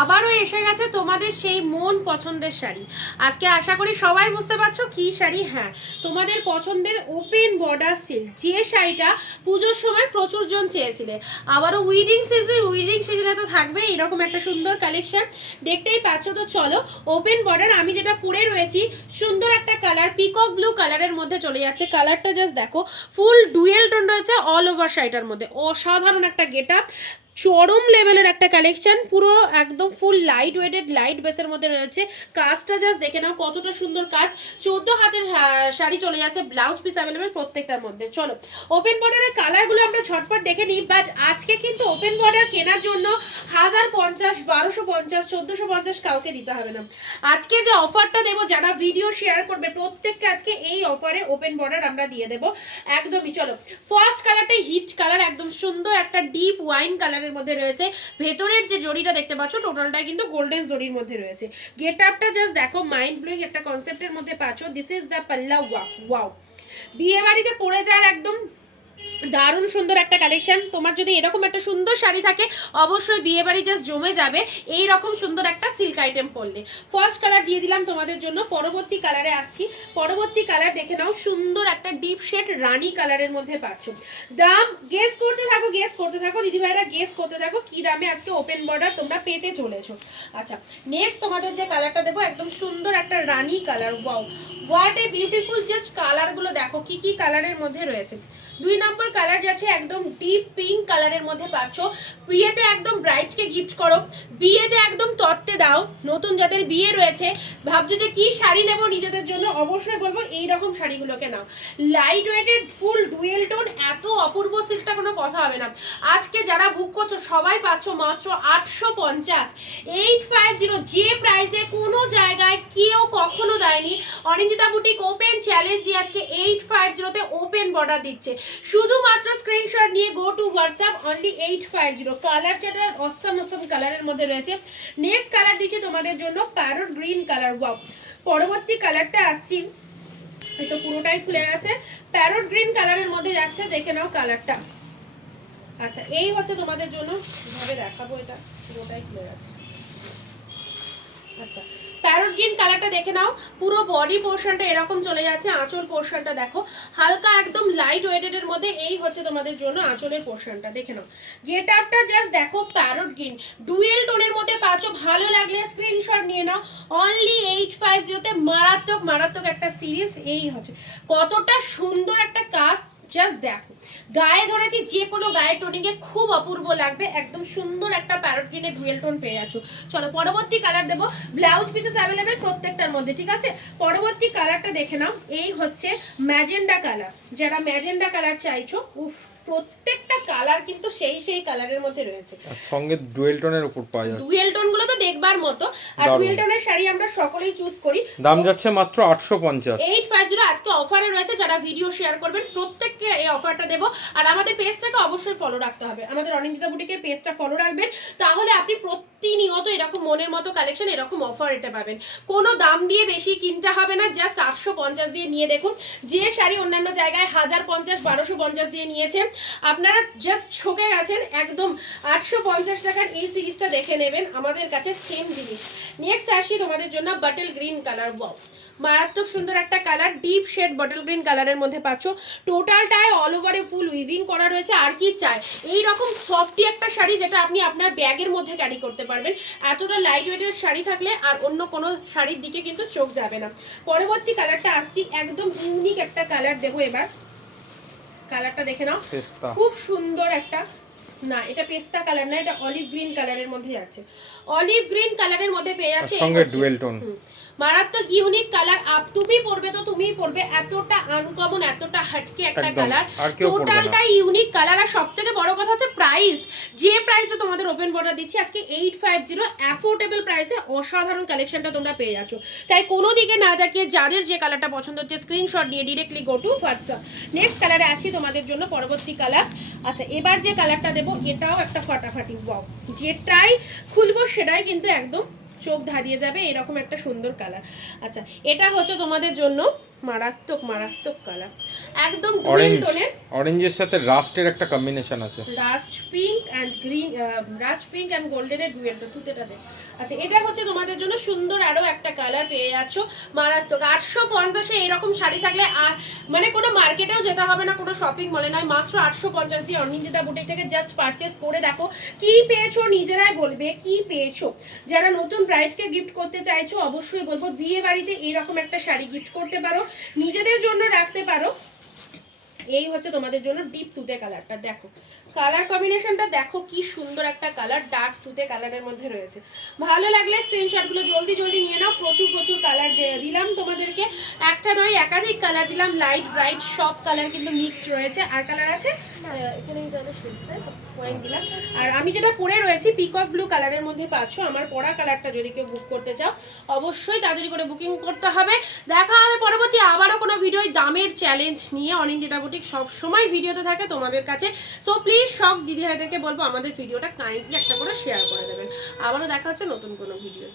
আবারও এসে গেছে তোমাদের সেই মন পছন্দের শাড়ি। আজকে আশা করি সবাই বুঝতে পারছ কি শাড়ি? হ্যাঁ তোমাদের পছন্দের ওপেন বর্ডার সিল্ক যে শাড়িটা পুজোর সময় প্রচুর জন চেয়েছিলে। আবারও উইডিং সিজন উইডিং সিজনে তো থাকবে এরকম একটা সুন্দর কালেকশন দেখতেই পাচ্ছ তো, চলো ওপেন বর্ডার আমি যেটা পরে রয়েছি, সুন্দর একটা কালার পিকক ব্লু কালারের মধ্যে চলে যাচ্ছে। কালারটা জাস্ট দেখো ফুল ডুয়েল টোন রয়েছে অল ওভার শাড়িটার মধ্যে। অসাধারণ একটা গেট আপ চরম লেভেলের একটা কালেকশন পুরো একদম ফুল লাইট ওয়েটেড লাইট বেসের মধ্যে রয়েছে। কাজটা জাস্ট দেখে নাও কতটা সুন্দর কাজ। চোদ্দ হাতের শাড়ি চলে যাচ্ছে ব্লাউজ পিস অ্যাভেলেবেল প্রত্যেকটার মধ্যে। চলো ওপেন বর্ডারের কালারগুলো আমরা ঝটপট দেখে নিই বাট আজকে কিন্তু ওপেন বর্ডার কেনার জন্য হাজার পঞ্চাশ, বারোশো পঞ্চাশ, চোদ্দোশো পঞ্চাশ কাউকে দিতে হবে না। আজকে যে অফারটা দেবো, যারা ভিডিও শেয়ার করবে, প্রত্যেককে আজকে এই অফারে ওপেন বর্ডার আমরা দিয়ে দেবো। একদমই, চলো ফার্স্ট কালারটা হিট কালার একদম সুন্দর একটা ডিপ ওয়াইন কালারের মধ্যে রয়েছে। ভেতরের যে জড়িটা দেখতে পাচ্ছ টোটালটাই কিন্তু গোল্ডেন জড়ির মধ্যে রয়েছে। গেট আপটা জাস্ট দেখো মাইন্ড ব্লোয়িং একটা কনসেপ্টের মধ্যে পাচ্ছ। দিস ইজ দ্য পাল্লা ওয়াও ওয়াও বিয়ে বাড়িতে পড়ে যাওয়ার একদম দারুণ সুন্দর একটা কালেকশন তোমার যদি এরকম একটা সুন্দর শাড়ি থাকে, অবশ্যই বিয়ে বাড়ি জাস্ট জমে যাবে। এই রকম সুন্দর একটা সিল্ক আইটেম পরলে। ফার্স্ট কালার দিয়ে দিলাম তোমাদের জন্য, পরবর্তী কালারে আসছি। পরবর্তী কালার দেখে নাও, সুন্দর একটা ডিপ শেড রানি কালারের মধ্যে পাচ্ছ। দাম গেস করতে থাকো গেস করতে থাকো। দিদিভাইরা গেস করতে থাকো কি দামে আজকে ওপেন বর্ডার তোমরা পেতে চলেছো। আচ্ছা নেক্সট তোমাদের যে কালারটা দেবো, একদম সুন্দর একটা রানি colour wow what a beautiful just কালারগুলো দেখো। কি কি কালারের মধ্যে রয়েছে? দুই নম্বর কালার যাচ্ছে একদম ডিপ পিঙ্ক কালারের মধ্যে পাচ্ছ। বিয়েতে একদম ব্রাইডকে গিফট করো। বিয়েতে একদম তত্ত্বে দাও। নতুন যাদের বিয়ে রয়েছে, ভাবছ যে কি শাড়ি নেব নিজেদের জন্য, অবশ্যই বলব এই রকম শাড়িগুলোকে নাও। Light weighted full dual tone এত অপূর্ব সিল্কটা কোনো কথা হবে না। আজকে যারা বুক করছ, সবাই পাচ্ছ মাত্র আটশো পঞ্চাশ। এইট ফাইভ জিরো যে প্রাইসে কোনো জায়গায় কেউ কখনো দেয়নি। অনিন্দিতা বুটিক ওপেন চ্যালেঞ্জ দিয়ে আজকে এইট ফাইভ জিরোতে ওপেন বর্ডার দিচ্ছে। শুধুমাত্র স্ক্রিনশট নিয়ে go to WhatsApp only eight five zero colour চাটা অসাম অসাম কালারের মধ্যে রয়েছে। নেক্সট কালার দিচ্ছি তোমাদের জন্য প্যারোট গ্রিন কালার ওয়াও পরবর্তী কালারটা আসছি। তো পুরোটাই খুলে গেছে। প্যারোট গ্রিন কালারের মধ্যে যাচ্ছে, দেখে নাও কালারটা আচ্ছা এই হচ্ছে তোমাদের জন্য। ভাবে দেখাবো এটা? পুরোটাই খুলে গেছে। আচ্ছা প্যারট কালারটা দেখে নাও। পুরো বডি পোর্শনটা এরকম চলে যাচ্ছে, আঁচল পোর্শনটা দেখো। হালকা একদম লাইট ওয়েটেড এর মধ্যে এই হচ্ছে তোমাদের জন্য আঁচলের পোর্শনটা দেখে নাও। গেট আপটা জাস্ট দেখো প্যারট ডুয়েল টোনের মধ্যে পাচ্ছ, ভালো লাগলে স্ক্রিনশট নিয়ে নাও। অনলি এইট ফাইভ জিরোতে মারাত্মক মারাত্মক একটা সিরিজ এই হচ্ছে। কতটা সুন্দর একটা কাজ জাস্ট দেখো। গায়ে ধরেছি যে কোনো গায়ে টোনিংয়ে খুব অপূর্ব লাগবে। একদম সুন্দর একটা প্যারট গ্রিনের ডুয়েল টোন পেয়ে যাচ্ছ চলো, পরবর্তী কালার দেবো। ব্লাউজ পিসেস অ্যাভেলেবেল প্রত্যেকটার মধ্যে, ঠিক আছে? পরবর্তী কালারটা দেখে নাও। এই হচ্ছে ম্যাজেন্ডা কালার যারা ম্যাজেন্ডা কালার চাইছো, উফ প্রত্যেকটা কালার কিন্তু সেই সেই কালারের মধ্যে রয়েছে। সঙ্গে ডুয়েল টোনের উপর পাওয়া যাচ্ছে। ডুয়েল টোনগুলো তো দেখবার মতো। আর ডুয়েল টোনের শাড়ি আমরা সকলেই চুজ করি। দাম যাচ্ছে মাত্র আটশো পঞ্চাশ। এইট ফাইভ জিরো আজকে অফারে রয়েছে যারা ভিডিও শেয়ার করবেন প্রত্যেককে এই অফারটা দেবো। আর আমাদের পেজটাকে অবশ্যই ফলো রাখতে হবে। আমাদের অনিন্দিতা বুটিকের পেজটা ফলো রাখবেন। তাহলে আপনি প্রতিনিয়ত এরকম মনের মতো কালেকশন এরকম অফার এটা পাবেন। কোনো দাম দিয়ে বেশি কিনতে হবে না জাস্ট আটশো পঞ্চাশ দিয়ে নিয়ে দেখুন। যে শাড়ি অন্যান্য জায়গায় হাজার পঞ্চাশ বারোশো পঞ্চাশ দিয়ে নিয়েছে আপনারা জাস্ট ঠকে গেছেন, একদম আটশো পঞ্চাশ টাকার এই সিরিজটা দেখে নেবেন, আমাদের কাছে সেম জিনিস। নেক্সট আসি তোমাদের জন্য বাটেল গ্রিন কালার ওয়াও মারাত্মক সুন্দর একটা colour deep shade bottle green কালারের মধ্যে পাচ্ছ। টোটালটায় অল ওভারে ফুল উইভিং করা রয়েছে, আর কি চায় এই রকম সফটি একটা শাড়ি যেটা আপনি আপনার ব্যাগের মধ্যে ক্যারি করতে পারবেন। এতটা লাইট ওয়েটের শাড়ি থাকলে আর অন্য কোনো শাড়ির দিকে কিন্তু চোখ যাবে না। পরবর্তী কালারটা আসছি, একদম ইউনিক একটা কালার দেবো এবার। কালারটা দেখে নাও। খুব সুন্দর একটা না এটা পেস্তা কালার না এটা অলিভ গ্রিন কালারের মধ্যে যাচ্ছে অলিভ গ্রিন কালারের মধ্যে পেয়ে যাচ্ছে সঙ্গে ডুয়েল টোন মারাত্মক ইউনিক কালার আপ তুমি পরবে তো তুমিই পরবে এতটা আনকমন এতটা হাটকে একটা কালার। টোটালটা ইউনিক কালার আর সব থেকে বড় কথা হচ্ছে প্রাইস যে প্রাইসে তোমাদের ওপেন বর্ডার দিচ্ছি আজকে এইট ফাইভ জিরো অ্যাফোর্ডেবল প্রাইসে অসাধারণ কালেকশনটা তোমরা পেয়ে যাচ্ছ। তাই কোনো দিকে না তাকিয়ে যাদের যে কালারটা পছন্দ হচ্ছে স্ক্রিনশট নিয়ে directly go to WhatsApp next কালারে আসি তোমাদের জন্য পরবর্তী কালার আচ্ছা এবার যে কালারটা দেবো, এটাও একটা ফাটাফাটি ওয়াও যেটাই খুলবো সেটাই কিন্তু একদম চোখ ধারিয়ে যাবে, এরকম একটা সুন্দর কালার আচ্ছা এটা হচ্ছে তোমাদের জন্য মারাত্মক মারাত্মক কালার একদম অরেঞ্জ টোনের অরেঞ্জের সাথে রাস্টের একটা কম্বিনেশন আছে। Rust pink and green rust pink and গোল্ডেনের ডুয়েলটা তুতেটাতে আচ্ছা এটা হচ্ছে তোমাদের জন্য সুন্দর আরও একটা কালার পেয়ে যাচ্ছ। মারাত্মক। আটশো পঞ্চাশে এরকম শাড়ি থাকলে আর মানে কোনো মার্কেটেও যেতে হবে না কোনো শপিং মলে নয়। মাত্র আটশো পঞ্চাশ দিয়ে অনিন্দিতা বুটিক থেকে জাস্ট পারচেস করে দেখো। কি পেয়েছ নিজেরাই বলবে কি পেয়েছ? যারা নতুন ব্রাইডকে গিফট করতে চাইছো অবশ্যই বলব বিয়ে বাড়িতে এরকম একটা শাড়ি গিফট করতে পারো। নিজেদের জন্য রাখতে পারো। এই হচ্ছে তোমাদের জন্য ডিপ তুতে কালারটা দেখো। কালার কম্বিনেশনটা দেখো কি সুন্দর একটা কালার ডার্ক তুতে কালারের মধ্যে রয়েছে। ভালো লাগলে স্ক্রিনশটগুলো জলদি জলদি নিয়ে নাও, প্রচুর প্রচুর কালার দিলাম তোমাদেরকে। একটা নয়, একাধিক কালার দিলাম লাইট ব্রাইট সব কালার কিন্তু মিক্সড রয়েছে। আর কালার আছে? আর আমি যেটা পরে রয়েছি পিকক ব্লু কালারের মধ্যে পাচ্ছ। আমার পরা কালারটা যদি কেউ বুক করতে চাও, অবশ্যই তাড়াতাড়ি করে বুকিং করতে হবে। দেখা হবে পরবর্তী দামের চ্যালেঞ্জ নিয়ে অনিন্দিতা বুটিক সবসময় ভিডিওতে থাকে তোমাদের কাছে। সো প্লিজ সব দিদিভাইদেরকে বলব আমাদের ভিডিওটা কাইন্ডলি একটা করে শেয়ার করে দেবেন। আবারও দেখা হচ্ছে নতুন কোনো ভিডিও